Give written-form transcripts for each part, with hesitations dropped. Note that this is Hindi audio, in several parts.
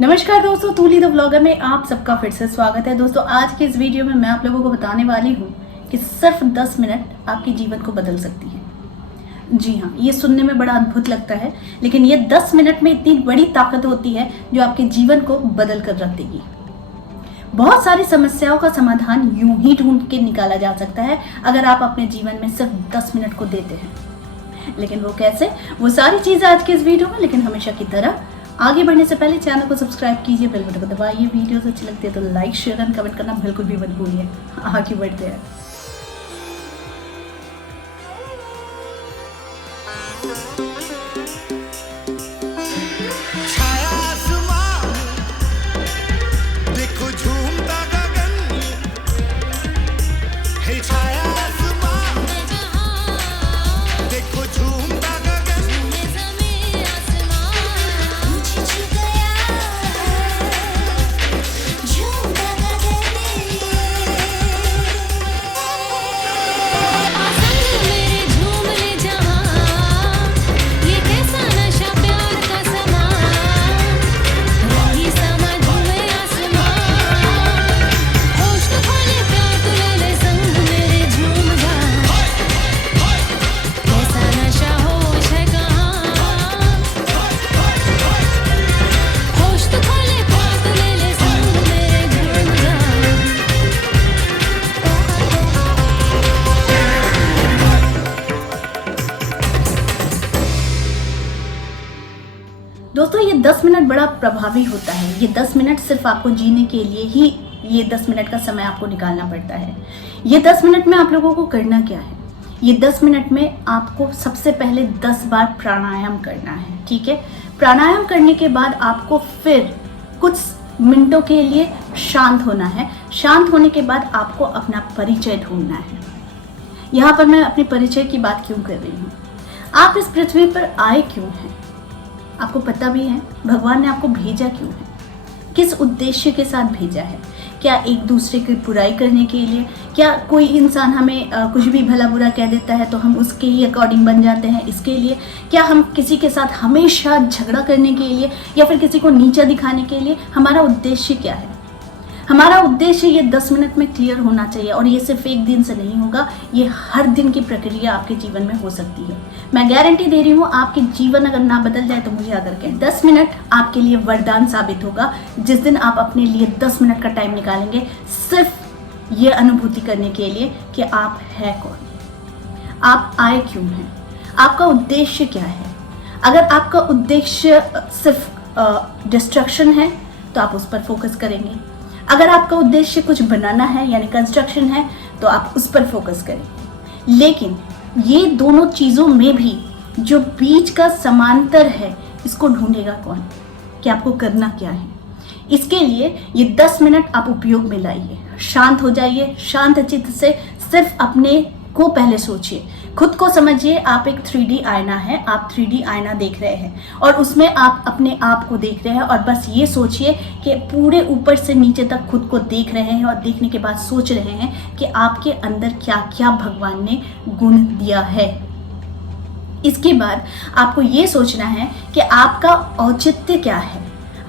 नमस्कार दोस्तों, तूली द व्लॉगर में आप सबका फिर से स्वागत है। दोस्तों आज के इस वीडियो में मैं आप लोगों को बताने वाली हूँ कि सिर्फ 10 मिनट आपके जीवन को बदल सकती है। जी हाँ, ये सुनने में बड़ा अद्भुत लगता है, लेकिन ये 10 मिनट में इतनी बड़ी ताकत होती है जो आपके जीवन को बदल कर रख देगी। बहुत सारी समस्याओं का समाधान यूं ही ढूंढ के निकाला जा सकता है अगर आप अपने जीवन में सिर्फ 10 मिनट को देते हैं। लेकिन वो कैसे, वो सारी चीजें आज के इस वीडियो में। लेकिन हमेशा की तरह आगे बढ़ने से पहले चैनल को सब्सक्राइब कीजिए, बेल बटन को दबाइए। वीडियोस अच्छी लगती है तो लाइक, शेयर एंड कमेंट करना बिल्कुल भी मत भूलिए। आगे बढ़ते हैं। दोस्तों ये 10 मिनट बड़ा प्रभावी होता है। ये 10 मिनट सिर्फ आपको जीने के लिए ही ये 10 मिनट का समय आपको निकालना पड़ता है। ये 10 मिनट में आप लोगों को करना क्या है? ये 10 मिनट में आपको सबसे पहले 10 बार प्राणायाम करना है, ठीक है। प्राणायाम करने के बाद आपको फिर कुछ मिनटों के लिए शांत होना है। शांत होने के बाद आपको अपना परिचय ढूंढना है। यहाँ पर मैं अपने परिचय की बात क्यों कर रही हूँ? आप इस पृथ्वी पर आए क्यों हैं? आपको पता भी है भगवान ने आपको भेजा क्यों है, किस उद्देश्य के साथ भेजा है? क्या एक दूसरे की बुराई करने के लिए? क्या कोई इंसान हमें कुछ भी भला बुरा कह देता है तो हम उसके ही अकॉर्डिंग बन जाते हैं, इसके लिए? क्या हम किसी के साथ हमेशा झगड़ा करने के लिए या फिर किसी को नीचा दिखाने के लिए? हमारा उद्देश्य क्या है? हमारा उद्देश्य ये 10 मिनट में क्लियर होना चाहिए। और ये सिर्फ एक दिन से नहीं होगा, ये हर दिन की प्रक्रिया आपके जीवन में हो सकती है। मैं गारंटी दे रही हूँ, आपके जीवन अगर ना बदल जाए तो मुझे आकर के 10 मिनट आपके लिए वरदान साबित होगा। जिस दिन आप अपने लिए 10 मिनट का टाइम निकालेंगे सिर्फ ये अनुभूति करने के लिए कि आप है कौन, आप आए क्यों हैं, आपका उद्देश्य क्या है। अगर आपका उद्देश्य सिर्फ डिस्ट्रक्शन है तो आप उस पर फोकस करेंगे। अगर आपका उद्देश्य कुछ बनाना है यानी कंस्ट्रक्शन है तो आप उस पर फोकस करें। लेकिन ये दोनों चीज़ों में भी जो बीच का समांतर है, इसको ढूंढेगा कौन कि आपको करना क्या है। इसके लिए ये 10 मिनट आप उपयोग में लाइए। शांत हो जाइए, शांत चित्त से सिर्फ अपने को पहले सोचिए, खुद को समझिए। आप एक 3D आईना है, आप 3D आईना देख रहे हैं और उसमें आप अपने आप को देख रहे हैं और बस ये सोचिए कि पूरे ऊपर से नीचे तक खुद को देख रहे हैं और देखने के बाद सोच रहे हैं कि आपके अंदर क्या क्या भगवान ने गुण दिया है। इसके बाद आपको ये सोचना है कि आपका औचित्य क्या है,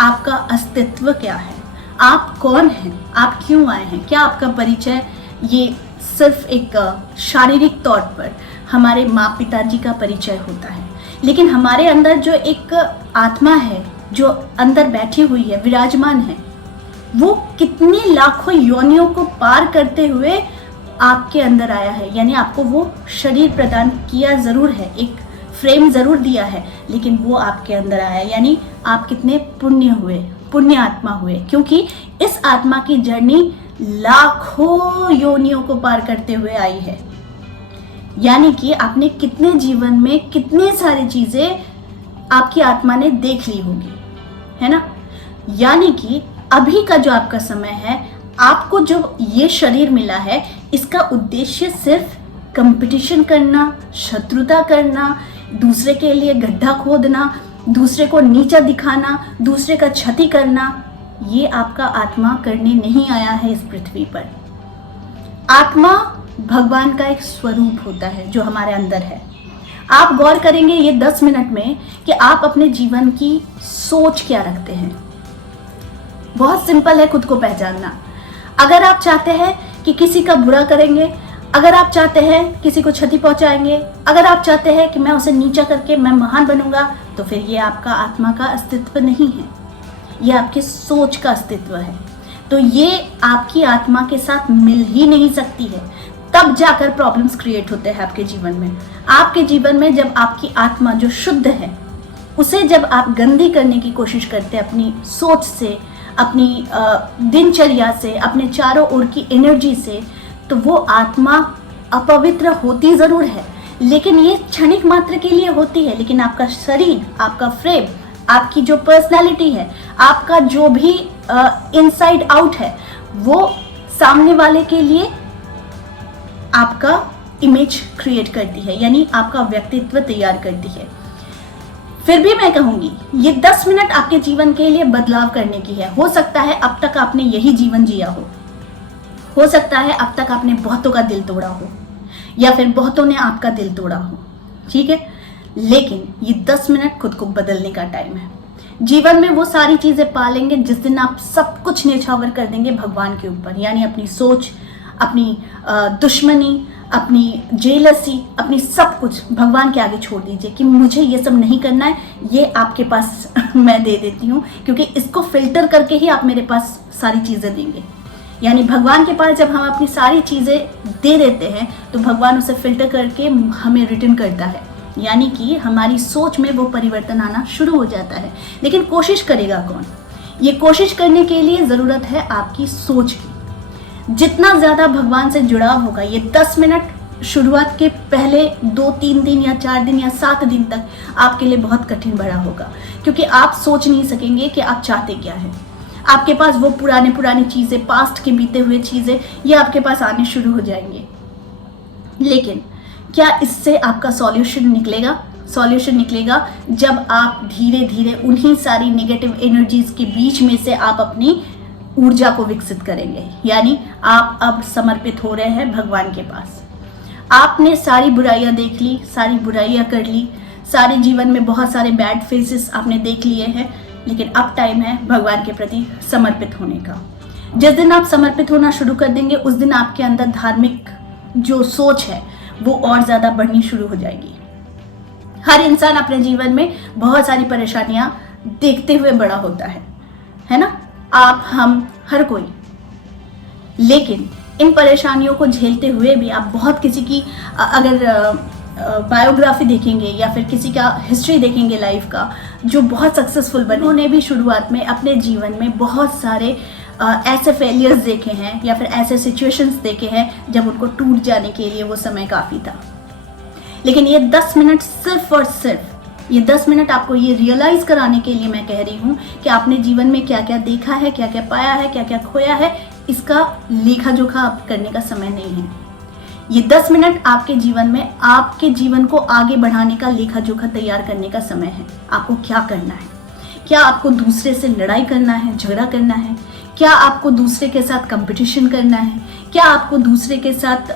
आपका अस्तित्व क्या है, आप कौन हैं, आप क्यों आए हैं, क्या आपका परिचय। ये सिर्फ एक शारीरिक तौर पर हमारे माँ पिताजी का परिचय होता है, लेकिन हमारे अंदर जो एक आत्मा है जो अंदर बैठी हुई है, विराजमान है, वो कितनी लाखों योनियों को पार करते हुए आपके अंदर आया है। यानी आपको वो शरीर प्रदान किया जरूर है, एक फ्रेम जरूर दिया है, लेकिन वो आपके अंदर आया। यानी आप कितने पुण्य हुए, पुण्य आत्मा हुए, क्योंकि इस आत्मा की जर्नी लाखों योनियों को पार करते हुए आई है। यानी कि आपने कितने जीवन में कितनी सारी चीजें आपकी आत्मा ने देख ली होगी, है ना। यानी कि अभी का जो आपका समय है, आपको जो ये शरीर मिला है, इसका उद्देश्य सिर्फ कंपटीशन करना, शत्रुता करना, दूसरे के लिए गड्ढा खोदना, दूसरे को नीचा दिखाना, दूसरे का क्षति करना, ये आपका आत्मा करने नहीं आया है इस पृथ्वी पर। आत्मा भगवान का एक स्वरूप होता है जो हमारे अंदर है। आप गौर करेंगे ये 10 मिनट में कि आप अपने जीवन की सोच क्या रखते हैं, बहुत सिंपल है खुद को पहचानना। अगर आप चाहते हैं कि किसी का बुरा करेंगे, अगर आप चाहते हैं किसी को क्षति पहुंचाएंगे, अगर आप चाहते हैं कि मैं उसे नीचा करके मैं महान बनूंगा, तो फिर ये आपका आत्मा का अस्तित्व नहीं है, ये आपकी सोच का अस्तित्व है। तो ये आपकी आत्मा के साथ मिल ही नहीं सकती है, तब जाकर प्रॉब्लम्स क्रिएट होते हैं आपके जीवन में। आपके जीवन में जब आपकी आत्मा जो शुद्ध है उसे जब आप गंदी करने की कोशिश करते हैं अपनी सोच से, अपनी दिनचर्या से, अपने चारों ओर की एनर्जी से, तो वो आत्मा अपवित्र होती जरूर है, लेकिन ये क्षणिक मात्र के लिए होती है। लेकिन आपका शरीर, आपका फ्रेम, आपकी जो पर्सनालिटी है, आपका जो भी इनसाइड आउट है, वो सामने वाले के लिए आपका इमेज क्रिएट करती है, यानी आपका व्यक्तित्व तैयार करती है। फिर भी मैं कहूंगी ये 10 मिनट आपके जीवन के लिए बदलाव करने की है। हो सकता है अब तक आपने यही जीवन जिया हो सकता है अब तक आपने बहुतों का दिल तोड़ा हो, या फिर बहुतों ने आपका दिल तोड़ा हो, ठीक है, लेकिन ये 10 मिनट खुद को बदलने का टाइम है। जीवन में वो सारी चीजें पालेंगे जिस दिन आप सब कुछ न्यौछावर कर देंगे भगवान के ऊपर, यानी अपनी सोच, अपनी दुश्मनी, अपनी जेलसी, अपनी सब कुछ भगवान के आगे छोड़ दीजिए कि मुझे ये सब नहीं करना है, ये आपके पास मैं दे देती हूँ, क्योंकि इसको फिल्टर करके ही आप मेरे पास सारी चीजें देंगे। यानी भगवान के पास जब हम अपनी सारी चीजें दे देते हैं तो भगवान उसे फिल्टर करके हमें रिटर्न करता है, यानी कि हमारी सोच में वो परिवर्तन आना शुरू हो जाता है। लेकिन कोशिश करेगा कौन? ये कोशिश करने के लिए जरूरत है आपकी सोच की। जितना ज्यादा भगवान से जुड़ाव होगा, ये 10 मिनट शुरुआत के पहले 2-3 दिन या 4 दिन या 7 दिन तक आपके लिए बहुत कठिन भरा होगा, क्योंकि आप सोच नहीं सकेंगे कि आप चाहते क्या है। आपके पास वो पुरानी चीजें, पास्ट के बीते हुए चीजें, ये आपके पास आने शुरू हो जाएंगे। लेकिन क्या इससे आपका सॉल्यूशन निकलेगा? सॉल्यूशन निकलेगा जब आप धीरे धीरे उन्हीं सारी नेगेटिव एनर्जीज के बीच में से आप अपनी ऊर्जा को विकसित करेंगे। यानी आप अब समर्पित हो रहे हैं भगवान के पास। आपने सारी बुराइयां देख ली, सारी बुराइयां कर ली, सारे जीवन में बहुत सारे बैड फेसेस आपने देख लिए हैं, लेकिन अब टाइम है भगवान के प्रति समर्पित होने का। जिस दिन आप समर्पित होना शुरू कर देंगे, उस दिन आपके अंदर धार्मिक जो सोच है वो और ज्यादा बढ़नी शुरू हो जाएगी। हर इंसान अपने जीवन में बहुत सारी परेशानियां देखते हुए बड़ा होता है ना? आप, हम, हर कोई। लेकिन इन परेशानियों को झेलते हुए भी आप बहुत किसी की अगर बायोग्राफी देखेंगे या फिर किसी का हिस्ट्री देखेंगे लाइफ का, जो बहुत सक्सेसफुल बने, उन्होंने भी शुरुआत में अपने जीवन में बहुत सारे ऐसे फेलियर्स देखे हैं या फिर ऐसे सिचुएशंस देखे हैं जब उनको टूट जाने के लिए वो समय काफ़ी था। लेकिन ये 10 मिनट सिर्फ और सिर्फ ये 10 मिनट आपको ये रियलाइज कराने के लिए मैं कह रही हूँ कि आपने जीवन में क्या क्या देखा है, क्या क्या पाया है, क्या क्या खोया है, इसका लेखा जोखा आप करने का समय नहीं है। ये 10 मिनट आपके जीवन में आपके जीवन को आगे बढ़ाने का लेखा जोखा तैयार करने का समय है। आपको क्या करना है? क्या आपको दूसरे से लड़ाई करना है, झगड़ा करना है? क्या आपको दूसरे के साथ कंपटीशन करना है? क्या आपको दूसरे के साथ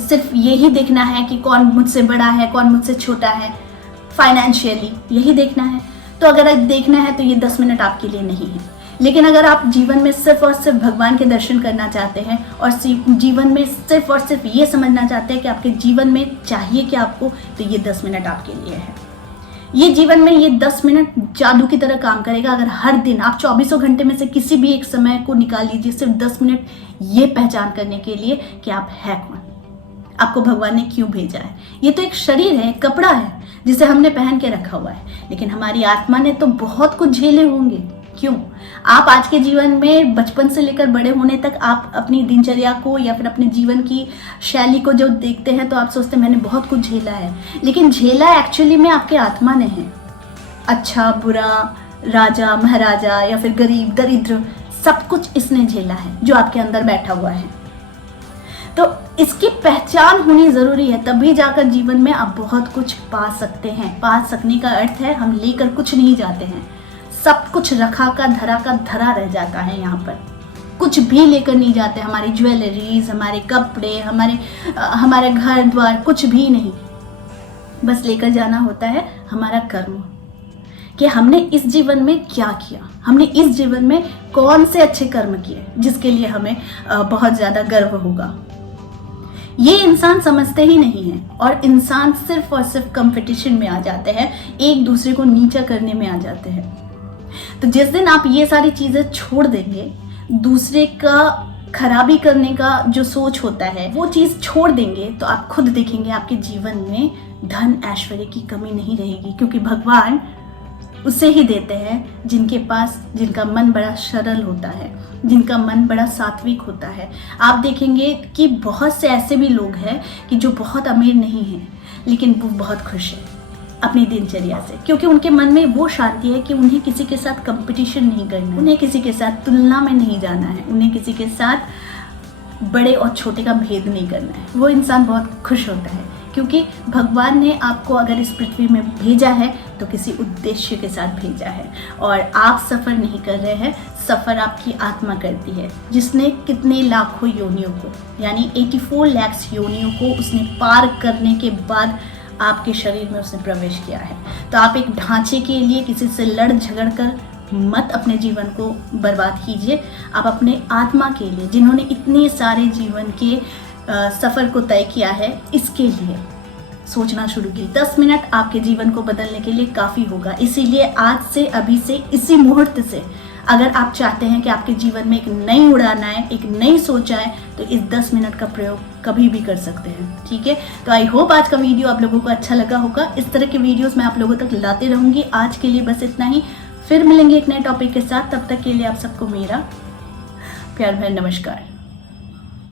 सिर्फ यही देखना है कि कौन मुझसे बड़ा है, कौन मुझसे छोटा है फाइनेंशियली, यही देखना है? तो अगर देखना है तो ये 10 मिनट आपके लिए नहीं है। लेकिन अगर आप जीवन में सिर्फ और सिर्फ भगवान के दर्शन करना चाहते हैं और जीवन में सिर्फ और सिर्फ ये समझना चाहते हैं कि आपके जीवन में चाहिए क्या आपको, तो ये 10 मिनट आपके लिए है। ये जीवन में ये 10 मिनट जादू की तरह काम करेगा। अगर हर दिन आप 24 घंटे में से किसी भी एक समय को निकाल लीजिए सिर्फ 10 मिनट ये पहचान करने के लिए कि आप है कौन, आपको भगवान ने क्यों भेजा है। ये तो एक शरीर है, एक कपड़ा है जिसे हमने पहन के रखा हुआ है, लेकिन हमारी आत्मा ने तो बहुत कुछ झेले होंगे। क्यों? आप आज के जीवन में बचपन से लेकर बड़े होने तक आप अपनी दिनचर्या को या फिर अपने जीवन की शैली को जब देखते हैं तो आप सोचते हैं मैंने बहुत कुछ झेला है, लेकिन झेला एक्चुअली में आपके आत्मा ने है। अच्छा बुरा, राजा महाराजा या फिर गरीब दरिद्र, सब कुछ इसने झेला है जो आपके अंदर बैठा हुआ है। तो इसकी पहचान होनी जरूरी है, तभी जाकर जीवन में आप बहुत कुछ पा सकते हैं। पा सकने का अर्थ है हम लेकर कुछ नहीं जाते हैं, सब कुछ रखा का धरा रह जाता है। यहाँ पर कुछ भी लेकर नहीं जाते, हमारी ज्वेलरीज, हमारे कपड़े, हमारे घर द्वार, कुछ भी नहीं। बस लेकर जाना होता है हमारा कर्म। कि हमने इस जीवन में क्या किया, हमने इस जीवन में कौन से अच्छे कर्म किए जिसके लिए हमें बहुत ज़्यादा गर्व होगा। ये इंसान समझते ही नहीं है और इंसान सिर्फ और सिर्फ कंपटीशन में आ जाते हैं, एक दूसरे को नीचा करने में आ जाते हैं। तो जिस दिन आप ये सारी चीज़ें छोड़ देंगे, दूसरे का खराबी करने का जो सोच होता है वो चीज़ छोड़ देंगे, तो आप खुद देखेंगे आपके जीवन में धन ऐश्वर्य की कमी नहीं रहेगी, क्योंकि भगवान उसे ही देते हैं जिनका मन बड़ा सरल होता है, जिनका मन बड़ा सात्विक होता है। आप देखेंगे कि बहुत से ऐसे भी लोग हैं कि जो बहुत अमीर नहीं हैं लेकिन वो बहुत खुश हैं अपनी दिनचर्या से, क्योंकि उनके मन में वो शांति है कि उन्हें किसी के साथ कंपटीशन नहीं करना है, उन्हें किसी के साथ तुलना में नहीं जाना है, उन्हें किसी के साथ बड़े और छोटे का भेद नहीं करना है। वो इंसान बहुत खुश होता है, क्योंकि भगवान ने आपको अगर इस पृथ्वी में भेजा है तो किसी उद्देश्य के साथ भेजा है, और आप सफ़र नहीं कर रहे हैं, सफ़र आपकी आत्मा करती है, जिसने कितने लाखों योनियों को यानी 84 लाख योनियों को उसने पार करने के बाद आपके शरीर में उसने प्रवेश किया है। तो आप एक ढांचे के लिए किसी से लड़ झगड़ कर मत अपने जीवन को बर्बाद कीजिए। आप अपने आत्मा के लिए, जिन्होंने इतने सारे जीवन के सफ़र को तय किया है, इसके लिए सोचना शुरू कीजिए। 10 मिनट आपके जीवन को बदलने के लिए काफ़ी होगा। इसीलिए आज से, अभी से, इसी मुहूर्त से अगर आप चाहते हैं कि आपके जीवन में एक नई उड़ान आए, एक नई सोच आए, तो इस 10 मिनट का प्रयोग कभी भी कर सकते हैं। ठीक है, तो आई होप आज का वीडियो आप लोगों को अच्छा लगा होगा। इस तरह के वीडियोस मैं आप लोगों तक लाते रहूँगी। आज के लिए बस इतना ही, फिर मिलेंगे एक नए टॉपिक के साथ। तब तक के लिए आप सबको मेरा प्यार भरा नमस्कार।